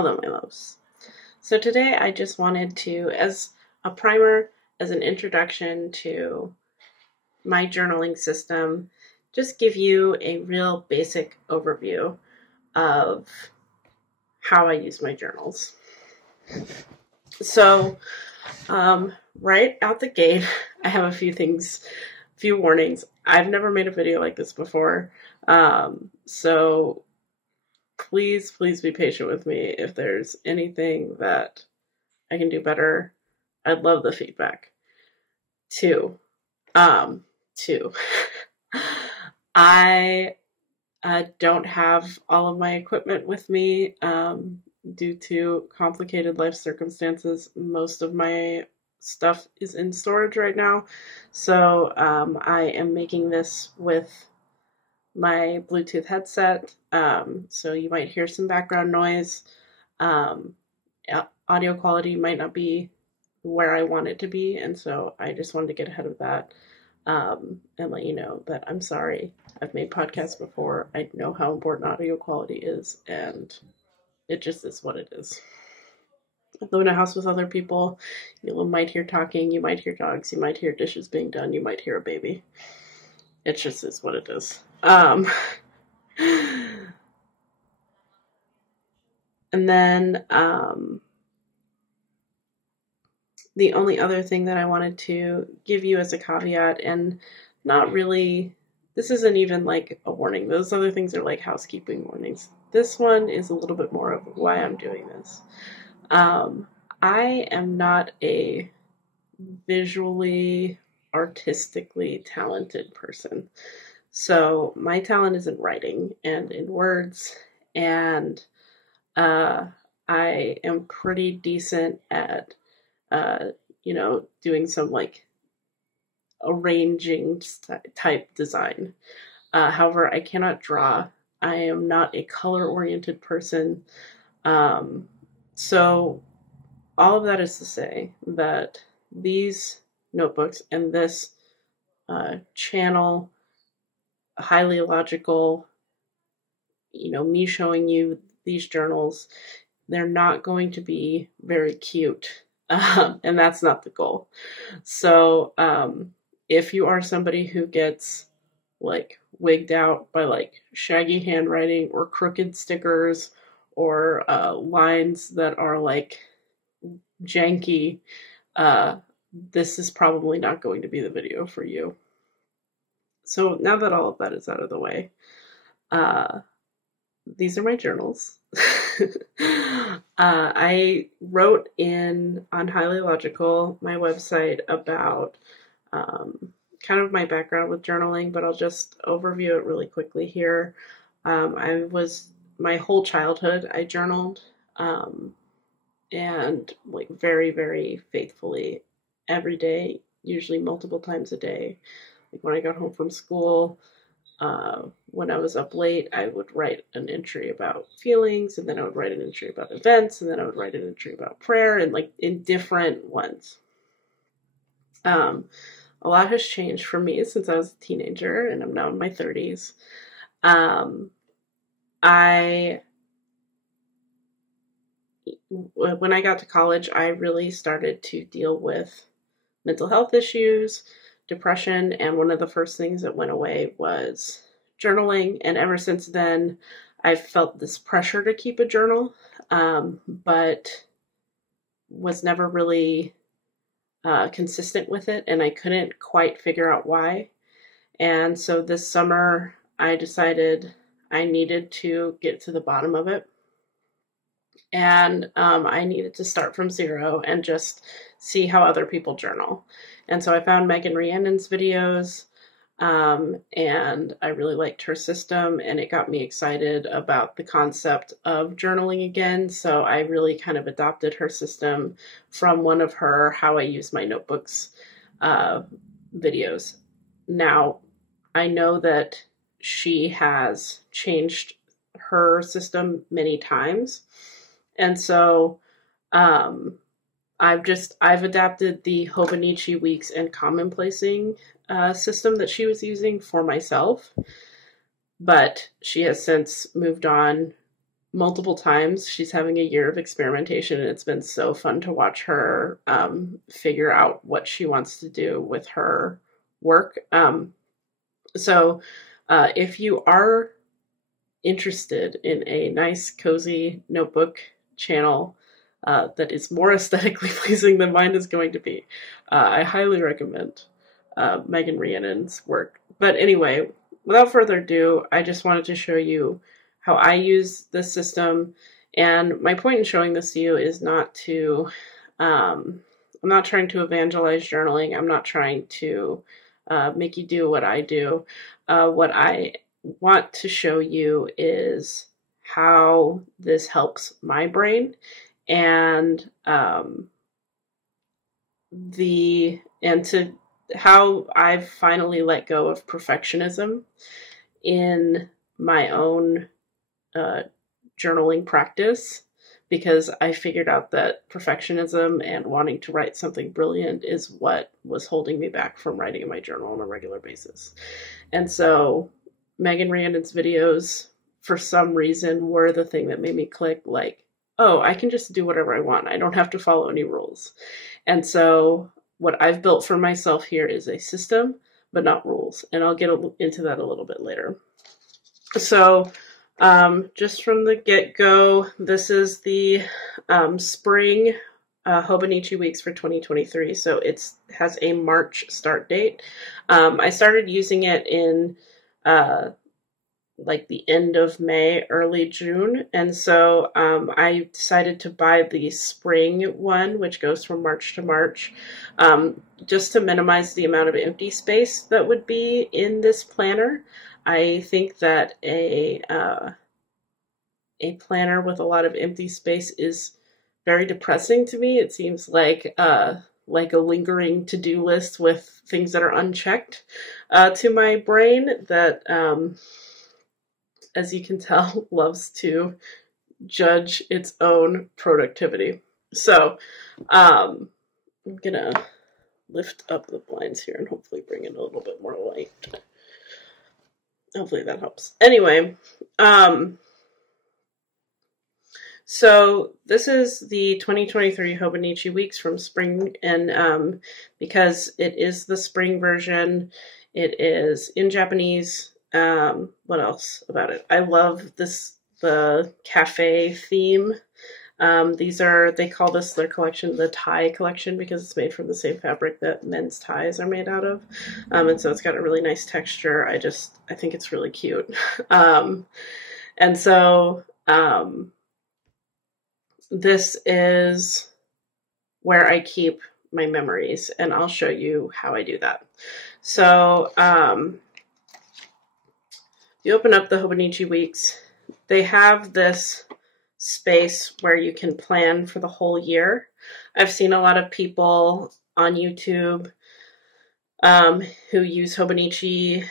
Hello, my loves. So today I just wanted to, as a primer, as an introduction to my journaling system, just give you a real basic overview of how I use my journals. So, right out the gate, I have a few warnings. I've never made a video like this before, so please be patient with me. If there's anything that I can do better, I'd love the feedback. Two, I don't have all of my equipment with me due to complicated life circumstances. Most of my stuff is in storage right now, so I am making this with my Bluetooth headset, so you might hear some background noise. Audio quality might not be where I want it to be, and so I just wanted to get ahead of that and let you know that I'm sorry. I've made podcasts before. I know how important audio quality is, and it just is what it is. I live in a house with other people. You might hear talking, you might hear dogs, you might hear dishes being done, you might hear a baby. It just is what it is. And then the only other thing that I wanted to give you as a caveat, and not really, this isn't even like a warning. Those other things are like housekeeping warnings. This one is a little bit more of why I'm doing this. I am not a visually, artistically talented person. So my talent is in writing and in words, and I am pretty decent at doing some like arranging type design. However, I cannot draw. I am not a color-oriented person. So all of that is to say that these notebooks and this channel, highly illogical, me showing you these journals, they're not going to be very cute. And that's not the goal. So if you are somebody who gets like wigged out by like shaggy handwriting or crooked stickers or lines that are like janky, this is probably not going to be the video for you. So now that all of that is out of the way, these are my journals. I wrote on Highly Logical, my website, about kind of my background with journaling, but I'll just overview it really quickly here. My whole childhood, I journaled, and like very, very faithfully every day, usually multiple times a day. Like when I got home from school, when I was up late, I would write an entry about feelings, and then I would write an entry about events, and then I would write an entry about prayer, and like in different ones. A lot has changed for me since I was a teenager, and I'm now in my 30s. When I got to college, I really started to deal with mental health issues, depression, and one of the first things that went away was journaling. And ever since then, I've felt this pressure to keep a journal, but was never really consistent with it, and I couldn't quite figure out why. And so this summer, I decided I needed to get to the bottom of it. And I needed to start from zero and just see how other people journal. And so I found Megan Rhiannon's videos, and I really liked her system, and it got me excited about the concept of journaling again. So I really kind of adopted her system from one of her How I Use My Notebooks videos. Now, I know that she has changed her system many times. And so I've adapted the Hobonichi Weeks and Commonplacing system that she was using for myself, but she has since moved on multiple times. She's having a year of experimentation, and it's been so fun to watch her figure out what she wants to do with her work. So if you are interested in a nice, cozy notebook channel that is more aesthetically pleasing than mine is going to be, I highly recommend Megan Rhiannon's work. But anyway, without further ado, I just wanted to show you how I use this system. And my point in showing this to you is not to, I'm not trying to evangelize journaling. I'm not trying to make you do what I do. What I want to show you is how this helps my brain, and how I've finally let go of perfectionism in my own journaling practice, because I figured out that perfectionism and wanting to write something brilliant is what was holding me back from writing in my journal on a regular basis. And so Megan Rhiannon's videos, for some reason, were the thing that made me click, like, oh, I can just do whatever I want. I don't have to follow any rules. And so what I've built for myself here is a system, but not rules. And I'll get into that a little bit later. So just from the get-go, this is the spring Hobonichi Weeks for 2023. So it has a March start date. I started using it in like the end of May, early June. And so I decided to buy the spring one, which goes from March to March, just to minimize the amount of empty space that would be in this planner. I think that a planner with a lot of empty space is very depressing to me. It seems like a lingering to-do list with things that are unchecked to my brain that, as you can tell, loves to judge its own productivity. So I'm gonna lift up the blinds here and hopefully bring in a little bit more light. Hopefully that helps. Anyway, so this is the 2023 Hobonichi Weeks from spring, and because it is the spring version, it is in Japanese. What else about it? I love the cafe theme. They call this their collection the tie collection because it's made from the same fabric that men's ties are made out of. And so it's got a really nice texture. I think it's really cute. And so, this is where I keep my memories, and I'll show you how I do that. So, you open up the Hobonichi Weeks, they have this space where you can plan for the whole year. I've seen a lot of people on YouTube who use Hobonichi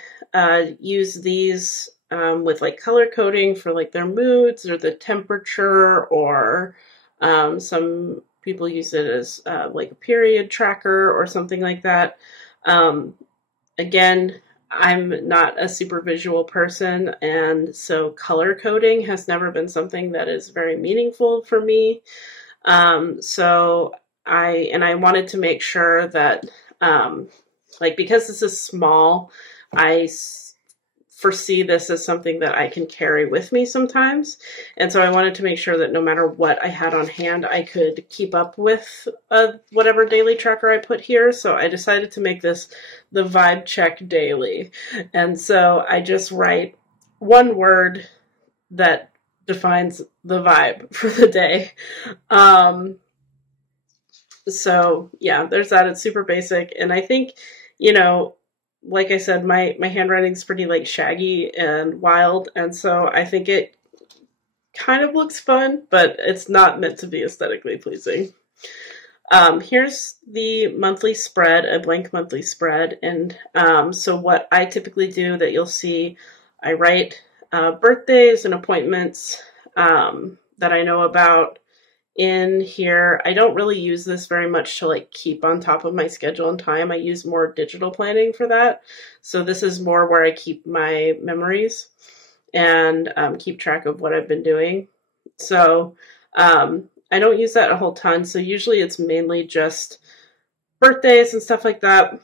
use these with like color coding for like their moods or the temperature, or some people use it as like a period tracker or something like that. Again, I'm not a super visual person, and so color coding has never been something that is very meaningful for me. So I wanted to make sure that, like, because this is small, I foresee this as something that I can carry with me sometimes. And so I wanted to make sure that no matter what I had on hand, I could keep up with whatever daily tracker I put here. So I decided to make this the vibe check daily. And so I just write one word that defines the vibe for the day. So yeah, there's that. It's super basic. And I think, you know, like I said, my handwriting's pretty like shaggy and wild, and so I think it kind of looks fun, but it's not meant to be aesthetically pleasing. Here's the monthly spread, a blank monthly spread, and so what I typically do that you'll see, I write birthdays and appointments that I know about in here. I don't really use this very much to like keep on top of my schedule and time. I use more digital planning for that. So this is more where I keep my memories and keep track of what I've been doing. So I don't use that a whole ton. So usually it's mainly just birthdays and stuff like that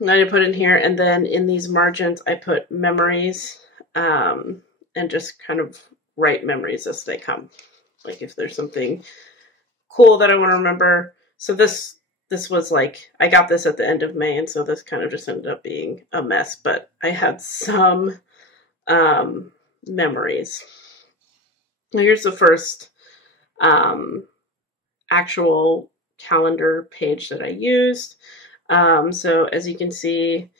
that I put in here. And then in these margins, I put memories and just kind of write memories as they come. Like if there's something cool that I want to remember. So this was like, I got this at the end of May, and so this kind of just ended up being a mess, but I had some memories. Now here's the first actual calendar page that I used. So as you can see,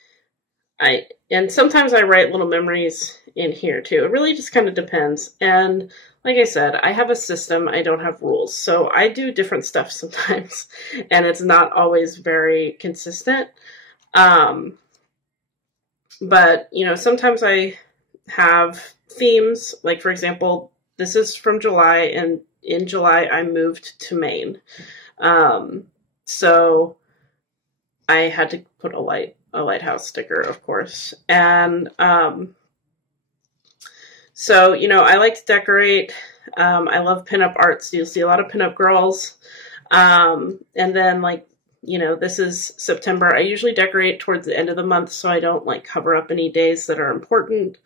and sometimes I write little memories in here too. It really just kind of depends. And like I said, I have a system. I don't have rules. So I do different stuff sometimes, and it's not always very consistent. But, you know, sometimes I have themes. Like, for example, this is from July, and in July I moved to Maine. So I had to put a lighthouse sticker, of course. And so, you know, I like to decorate. I love pinup art, so you'll see a lot of pinup girls. And then, like, you know, this is September. I usually decorate towards the end of the month so I don't, like, cover up any days that are important.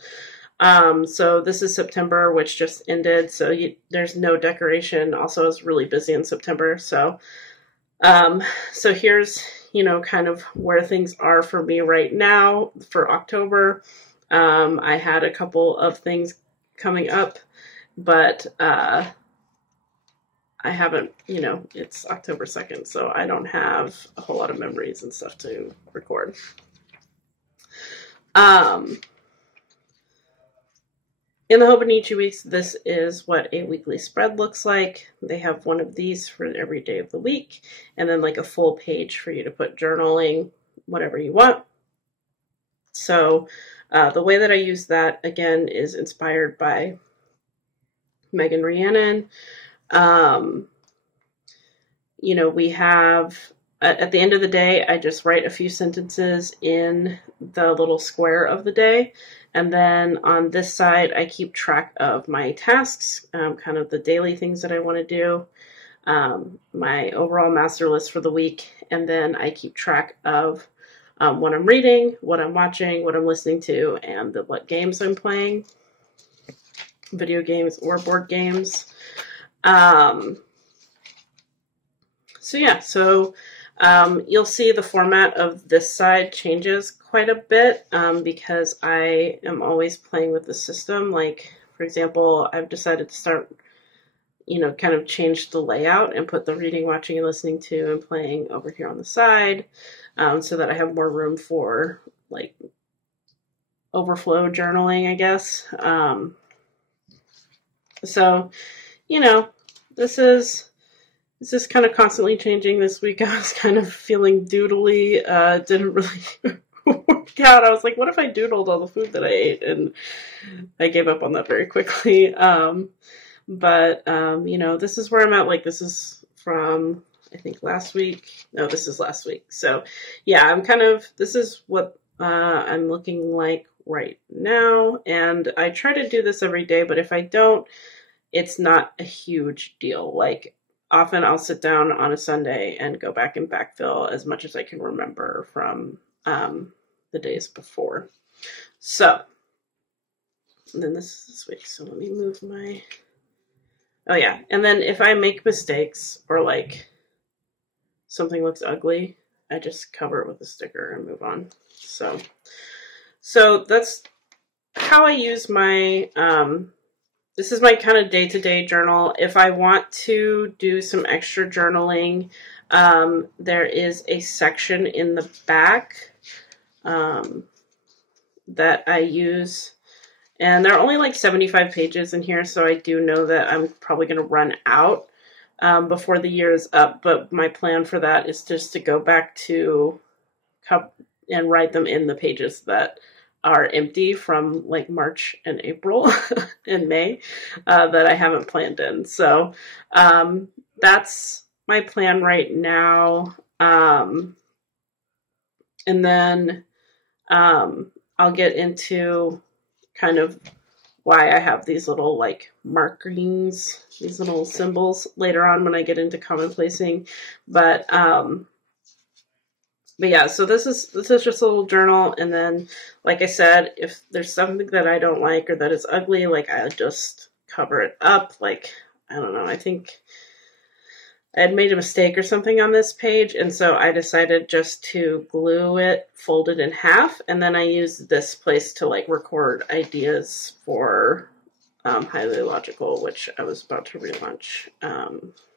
So this is September, which just ended, so there's no decoration. Also, I was really busy in September, so so here's, you know, kind of where things are for me right now for October. I had a couple of things coming up, but I haven't, you know, it's October 2nd, so I don't have a whole lot of memories and stuff to record. In the Hobonichi Weeks, this is what a weekly spread looks like. They have one of these for every day of the week, and then like a full page for you to put journaling, whatever you want. So the way that I use that, again, is inspired by Megan Rhiannon. You know, we have, at the end of the day, I just write a few sentences in the little square of the day. And then on this side, I keep track of my tasks, kind of the daily things that I want to do, my overall master list for the week. And then I keep track of what I'm reading, what I'm watching, what I'm listening to, and what games I'm playing, video games or board games. So yeah, so you'll see the format of this side changes quite a bit because I am always playing with the system. Like, for example, I've decided to start, you know, kind of change the layout and put the reading, watching, and listening to and playing over here on the side so that I have more room for, like, overflow journaling, I guess. So, you know, this is kind of constantly changing. This week I was kind of feeling doodly. Didn't really work out. I was like, what if I doodled all the food that I ate? And I gave up on that very quickly. But you know, this is where I'm at. Like, this is from, I think, last week. No, this is last week. So yeah, I'm kind of, this is what I'm looking like right now. And I try to do this every day, but if I don't, it's not a huge deal. Like, often I'll sit down on a Sunday and go back and backfill as much as I can remember from the days before. So, and then this is this week. So let me move my, oh yeah. And then if I make mistakes or like something looks ugly, I just cover it with a sticker and move on. So that's how I use my, this is my kind of day-to-day journal. If I want to do some extra journaling, there is a section in the back that I use. And there are only like 75 pages in here, so I do know that I'm probably going to run out before the year is up. But my plan for that is just to go back to and write them in the pages that are empty from like March and April and May that I haven't planned in. So that's my plan right now. And then I'll get into kind of why I have these little like markings, these little symbols later on when I get into commonplacing. But yeah, so this is just a little journal, and then, like I said, if there's something that I don't like or that is ugly, like I just cover it up. Like, I don't know, I think I had made a mistake or something on this page, and so I decided just to glue it, fold it in half, and then I used this place to like record ideas for Highly Logical, which I was about to relaunch.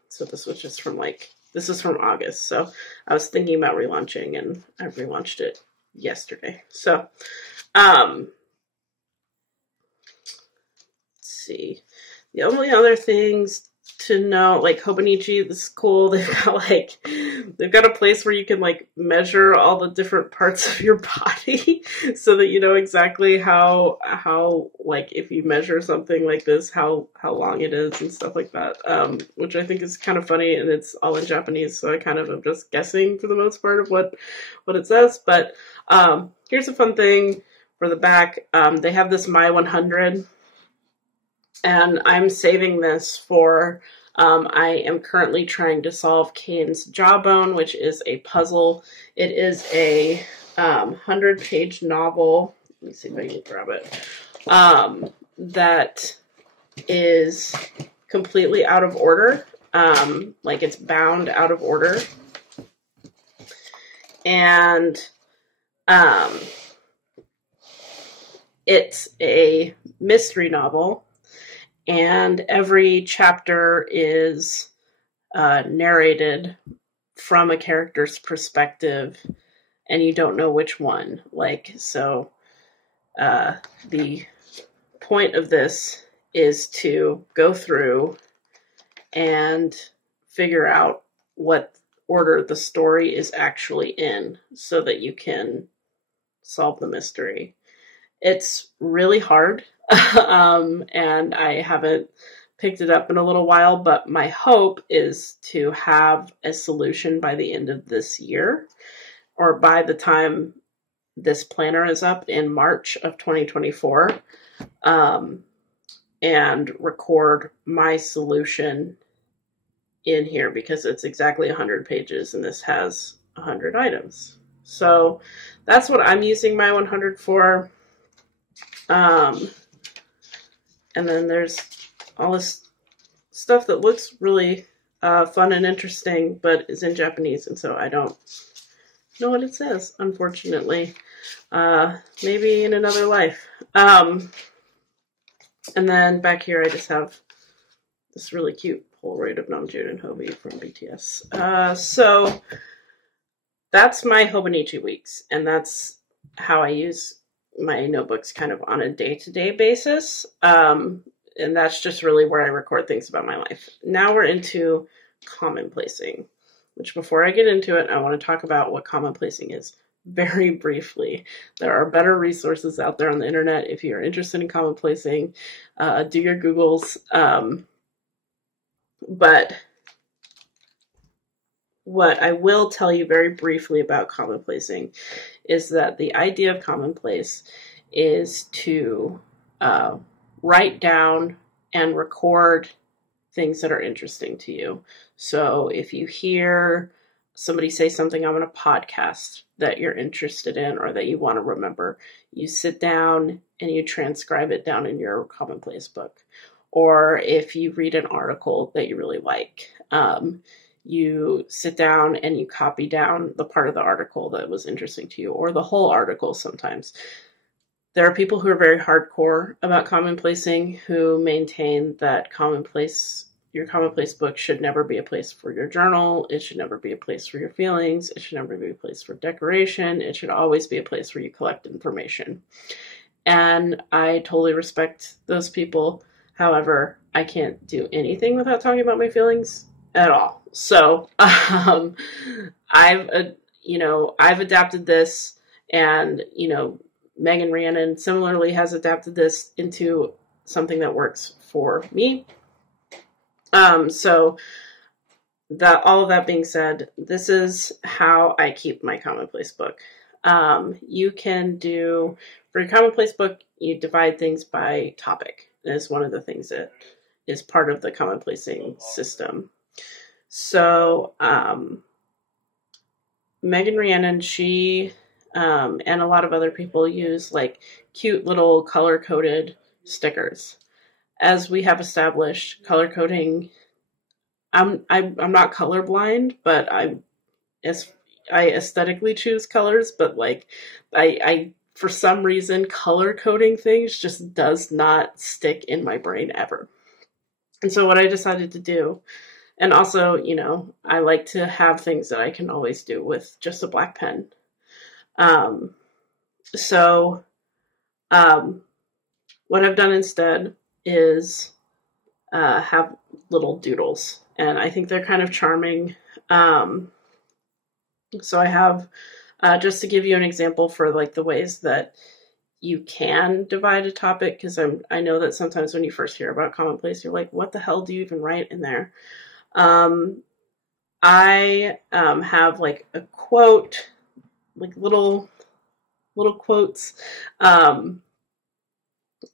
So this was just from like, this is from August, so I was thinking about relaunching, and I relaunched it yesterday. So, let's see. The only other things to know, like Hobonichi, this is cool. They've got a place where you can like measure all the different parts of your body so that you know exactly how like if you measure something like this, how long it is and stuff like that. Which I think is kind of funny, and it's all in Japanese, so I kind of am just guessing for the most part of what it says. But here's a fun thing for the back. They have this My 100. And I'm saving this for, I am currently trying to solve Kane's Jawbone, which is a puzzle. It is a 100-page novel. Let me see if I can grab it. That is completely out of order. Like it's bound out of order. And it's a mystery novel. And every chapter is narrated from a character's perspective, and you don't know which one. Like, so the point of this is to go through and figure out what order the story is actually in so that you can solve the mystery. It's really hard. And I haven't picked it up in a little while, but my hope is to have a solution by the end of this year, or by the time this planner is up in March of 2024, and record my solution in here, because it's exactly 100 pages and this has 100 items. So that's what I'm using my 100 for. And then there's all this stuff that looks really fun and interesting, but is in Japanese, and so I don't know what it says, unfortunately. Maybe in another life. And then back here I just have this really cute Polaroid of Namjoon and Jobii from BTS. So that's my Hobonichi Weeks, and that's how I use my notebooks kind of on a day-to-day basis. And that's just really where I record things about my life. Now we're into commonplacing, which before I get into it, I want to talk about what commonplacing is very briefly. There are better resources out there on the internet if you're interested in commonplacing. Do your Googles. But what I will tell you very briefly about commonplacing is that the idea of commonplace is to write down and record things that are interesting to you. So if you hear somebody say something on a podcast that you're interested in or that you want to remember, you sit down and you transcribe it down in your commonplace book. Or if you read an article that you really like, you sit down and you copy down the part of the article that was interesting to you, or the whole article sometimes. There are people who are very hardcore about commonplacing, who maintain that your commonplace book should never be a place for your journal. It should never be a place for your feelings. It should never be a place for decoration. It should always be a place where you collect information. And I totally respect those people. However, I can't do anything without talking about my feelings at all. So I've adapted this, and Megan Rhiannon similarly has adapted this into something that works for me. So that all of that being said, this is how I keep my commonplace book. You can do, for your commonplace book, you divide things by topic. Is one of the things that is part of the commonplacing system. So Megan Rhiannon, she and a lot of other people use like cute little color-coded stickers. As we have established, color coding, I'm not colorblind, but I aesthetically choose colors, but like I for some reason color coding things just does not stick in my brain ever. And so what I decided to do, and also, you know, I like to have things that I can always do with just a black pen. So what I've done instead is have little doodles, and I think they're kind of charming. So I have, just to give you an example for like the ways that you can divide a topic, because I know that sometimes when you first hear about Commonplace, you're like, what the hell do you even write in there? I have like a quote, like little quotes,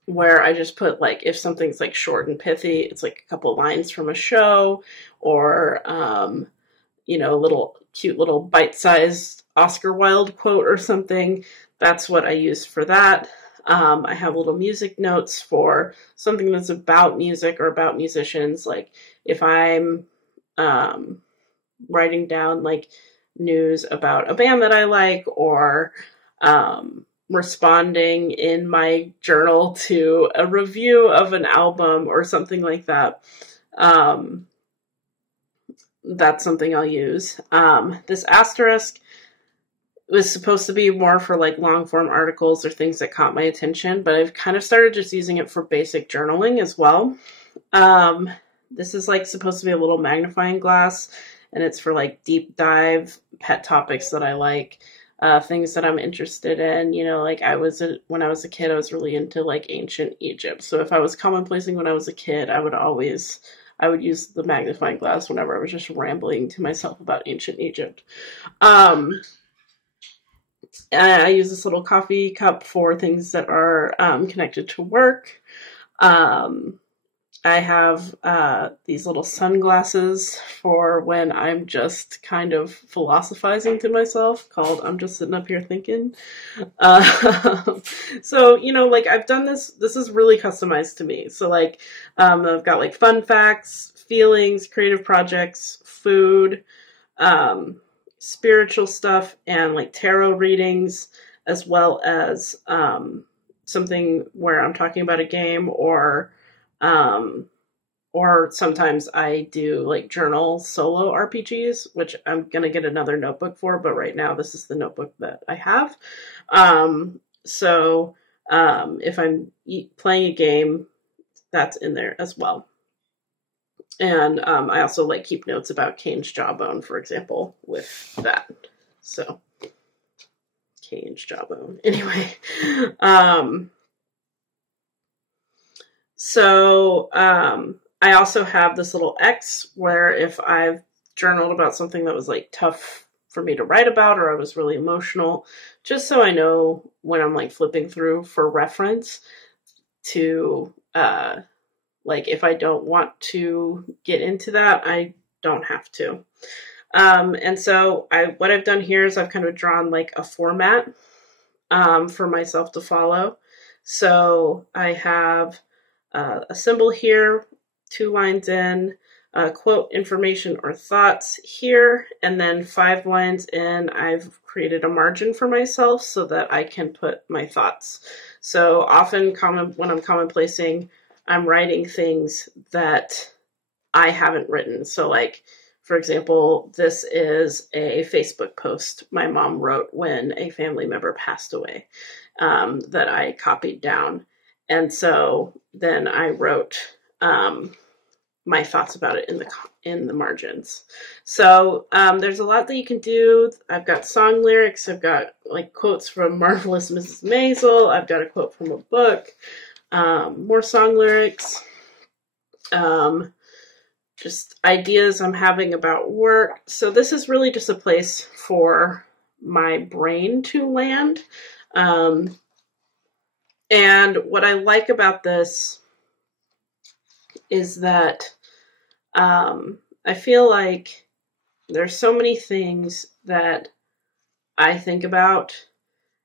where I just put like, if something's like short and pithy, it's like a couple lines from a show, or you know, a little cute little bite-sized Oscar Wilde quote or something. That's what I use for that. I have little music notes for something that's about music or about musicians. Like if I'm writing down like news about a band that I like, or responding in my journal to a review of an album or something like that, that's something I'll use. This asterisk was supposed to be more for like long form articles or things that caught my attention, but I've kind of started just using it for basic journaling as well. This is like supposed to be a little magnifying glass, and it's for like deep dive pet topics that I like, things that I'm interested in. You know, like when I was a kid, I was really into like ancient Egypt. So if I was commonplacing when I was a kid, I would use the magnifying glass whenever I was just rambling to myself about ancient Egypt. I use this little coffee cup for things that are connected to work. I have these little sunglasses for when I'm just kind of philosophizing to myself, called I'm Just Sitting Up Here Thinking. So, you know, like I've done this is really customized to me. So like I've got like fun facts, feelings, creative projects, food, spiritual stuff, and like tarot readings, as well as something where I'm talking about a game, or sometimes I do like journal solo RPGs, which I'm going to get another notebook for, but right now this is the notebook that I have. So if I'm playing a game, that's in there as well. And I also like keep notes about Cain's jawbone, for example, with that. So Cain's jawbone. Anyway, so I also have this little X where if I've journaled about something that was like tough for me to write about, or I was really emotional, just so I know when I'm like flipping through for reference to like if I don't want to get into that, I don't have to. And so what I've done here is I've kind of drawn like a format for myself to follow. So I have a symbol here, 2 lines in, quote, information or thoughts here, and then 5 lines in, I've created a margin for myself so that I can put my thoughts. So often when I'm commonplacing, I'm writing things that I haven't written. So like, for example, this is a Facebook post my mom wrote when a family member passed away, that I copied down. And so then I wrote my thoughts about it in the margins. So there's a lot that you can do. I've got song lyrics. I've got like quotes from Marvelous Mrs. Maisel. I've got a quote from a book. More song lyrics. Just ideas I'm having about work. So this is really just a place for my brain to land. And what I like about this is that I feel like there's so many things that I think about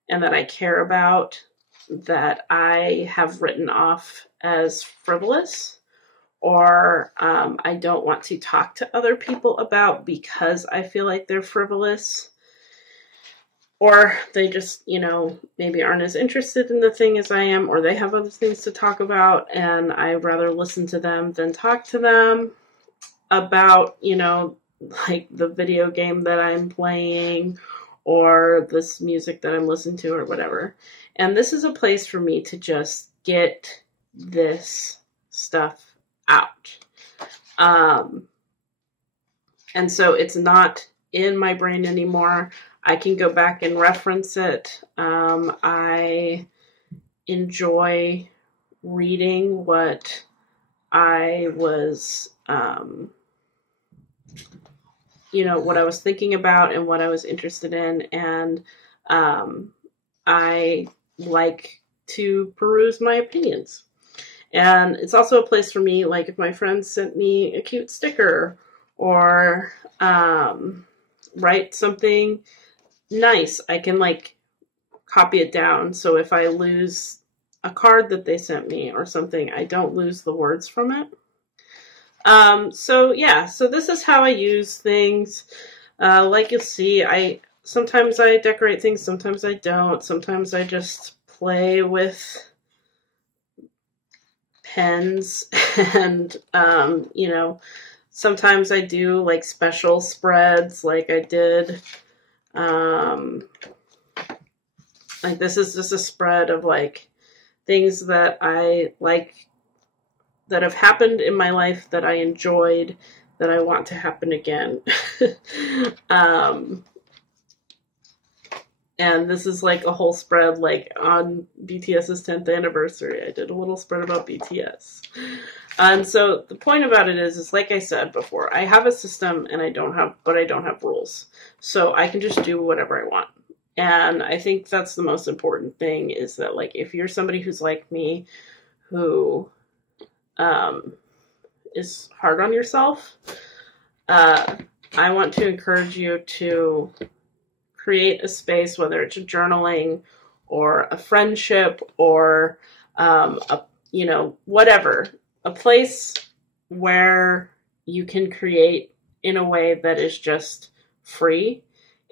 and that I care about that I have written off as frivolous, or I don't want to talk to other people about because I feel like they're frivolous, or they just, you know, maybe aren't as interested in the thing as I am, or they have other things to talk about, and I'd rather listen to them than talk to them about, you know, like the video game that I'm playing or this music that I'm listening to or whatever. And this is a place for me to just get this stuff out. And so it's not in my brain anymore. I can go back and reference it. I enjoy reading what I was, you know, what I was thinking about and what I was interested in. And I like to peruse my opinions. And it's also a place for me, like if my friends sent me a cute sticker or write something nice, I can like copy it down. So if I lose a card that they sent me or something, I don't lose the words from it. So yeah, so this is how I use things. Like you'll see, sometimes I decorate things, sometimes I don't. Sometimes I just play with pens and, you know, sometimes I do like special spreads like I did. Like this is just a spread of like things that I like, that have happened in my life that I enjoyed, that I want to happen again. And this is like a whole spread, like on BTS's 10th anniversary. I did a little spread about BTS. And so the point about it is like I said before, I have a system and I don't have rules. So I can just do whatever I want. And I think that's the most important thing, is that like, if you're somebody who's like me, who is hard on yourself, I want to encourage you to create a space, whether it's journaling or a friendship or you know, whatever, a place where you can create in a way that is just free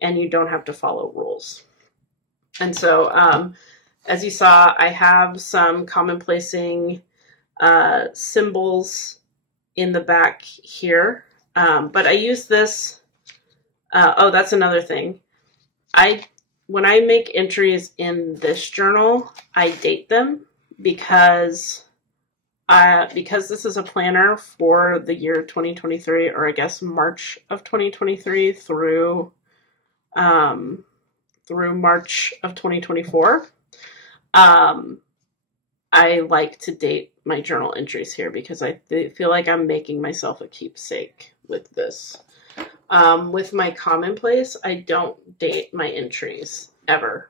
and you don't have to follow rules. And so as you saw, I have some commonplacing symbols in the back here, but I use this. Oh, that's another thing. When I make entries in this journal, I date them because this is a planner for the year 2023, or I guess March of 2023 through March of 2024. I like to date my journal entries here because I feel like I'm making myself a keepsake with this. With my commonplace, I don't date my entries ever,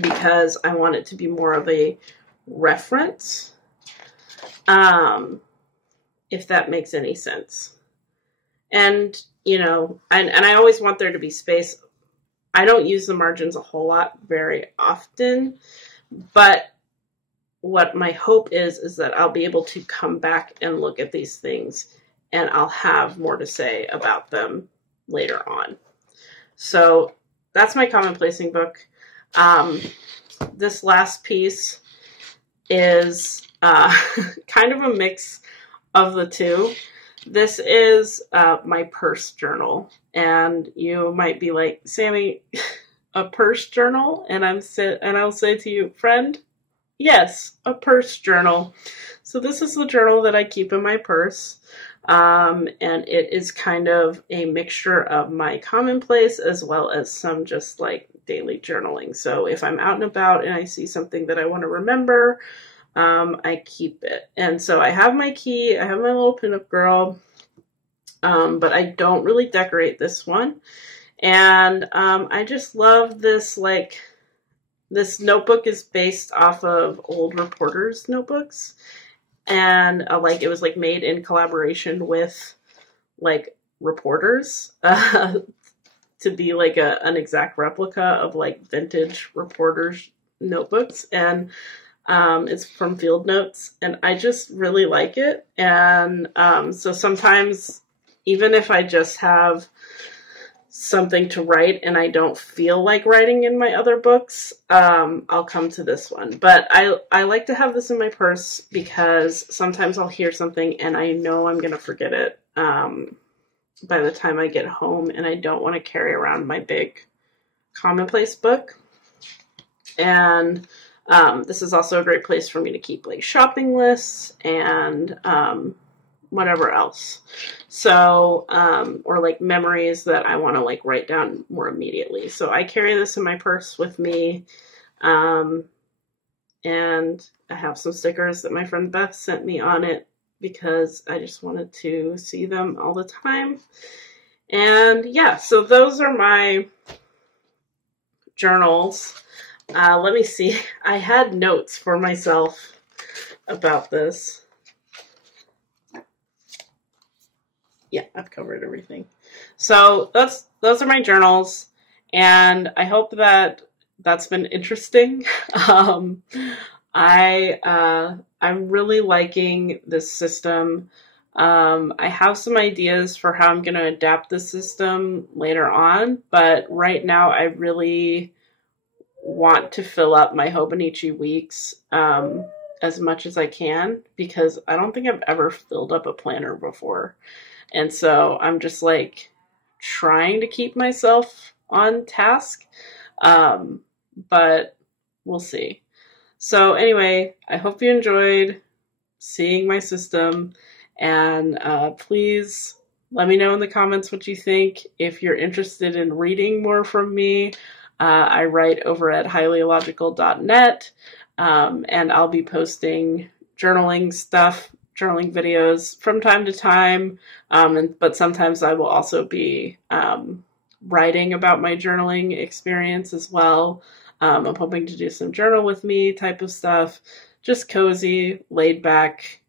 because I want it to be more of a reference, if that makes any sense. And, you know, and I always want there to be space. I don't use the margins a whole lot very often, but what my hope is that I'll be able to come back and look at these things and I'll have more to say about them later on. So that's my commonplacing book. This last piece is kind of a mix of the two. This is my purse journal, and you might be like, Sammy, a purse journal? And I'll say to you, friend, yes, a purse journal. So this is the journal that I keep in my purse. And it is kind of a mixture of my commonplace as well as some just like daily journaling. So if I'm out and about and I see something that I want to remember, I keep it. And so I have my key, I have my little pinup girl, but I don't really decorate this one. And I just love this like this notebook is based off of old reporters' notebooks, and like it was like made in collaboration with like reporters to be like an exact replica of like vintage reporters' notebooks, and it's from Field Notes, and I just really like it. And so sometimes, even if I just have something to write and I don't feel like writing in my other books, I'll come to this one. But I like to have this in my purse because sometimes I'll hear something and I know I'm going to forget it by the time I get home, and I don't want to carry around my big commonplace book. And this is also a great place for me to keep like shopping lists and whatever else. So, or like memories that I want to like write down more immediately. So I carry this in my purse with me. And I have some stickers that my friend Beth sent me on it because I just wanted to see them all the time. And yeah, so those are my journals. Let me see. I had notes for myself about this. Yeah, I've covered everything. So those are my journals, and I hope that that's been interesting. I'm really liking this system. I have some ideas for how I'm going to adapt the system later on, but right now I really want to fill up my Hobonichi Weeks as much as I can, because I don't think I've ever filled up a planner before. And so I'm just like trying to keep myself on task, but we'll see. So anyway, I hope you enjoyed seeing my system, and please let me know in the comments what you think. If you're interested in reading more from me, I write over at highlyillogical.net, and I'll be posting journaling stuff, journaling videos from time to time, but sometimes I will also be writing about my journaling experience as well. I'm hoping to do some journal with me type of stuff, just cozy, laid back,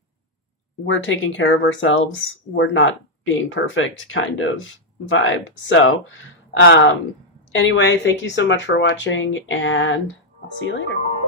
we're taking care of ourselves, we're not being perfect kind of vibe. So anyway, thank you so much for watching, and I'll see you later.